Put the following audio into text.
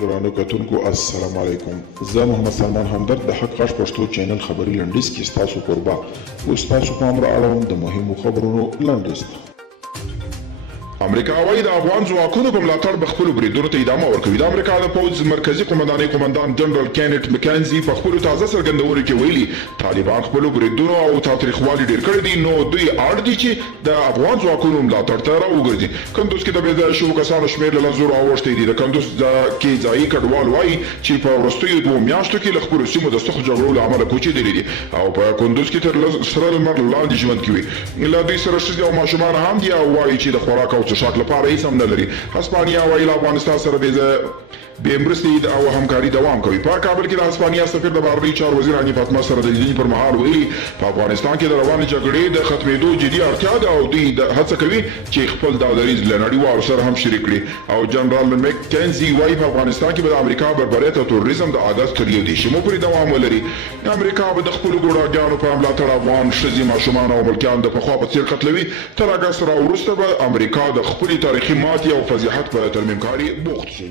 درانه کتونکو السلام علیکم. زه محمد سلمان همدرد د حق غږ پښتو چینل خبري لنډیز کې ستاسو کوربه اوس تاسو پام را اړوم د مهمو خبرونو لنډیز ته. امریکا وايي د افغان ځواکونو په ملاتړ به خپلو بریدونو ته ادامه ورکوي. د امریکا د پوځ مرکزي قومندانۍ قومندان جنرال کینټ مکینزي په خپلو تازه څرګندونو کې ویلي طالبان خپلو بریدونو او تاوتریخوالي ډېر کړی دي، نو دوی اړ دي چې د افغان ځواکونو ملاتړ ته راوګرځي. کندوز کې د بېځایه شوو کسانو شمېر له لنځورو اوښتی دی. د کندوز کې ځایي کډوال وایي چې په وروستیو 2 میاشتو کې له خپلو سیمو د سختو جګړو له امله کوچېدلي دي او په کندوز کې تر سره لمر لاندې ژوند کوي. له دوی سره ښځې او ماشومان هم دي او وایي چې د خوراک او څښاک لپاره هیڅ هم نه لري. هسپانیا وایي له افغانستان سره بې مرستې او همکاري دوام کوي. په کابل کې د هسپانیا سفیر د بهرنیو چارو وزیر هاني فاطمه سره د لیدنې پر مهال ویلي په افغانستان کې د روانې جګړې د ختمېدو جدي اړتیا ده او دوی هڅه کوي چې خپل دا دریځ له نړیوالو سره هم شریک کړي. او جنرال مکینزي وایي په افغانستان کې به د امریکا بربریت او تروریزم د عادت تر یو دیشمو پورې دوام ولري. امریکا به د خپلو ګوډاګیانو په ملاتړ افغان ښځې، ماشومان او ملکیان د پخوا په څېر قتلوي. تر اګست راوروسته به امریکا د خپلې تاریخي ماتې او فضیحت په ترمیم کاري بوخت شي.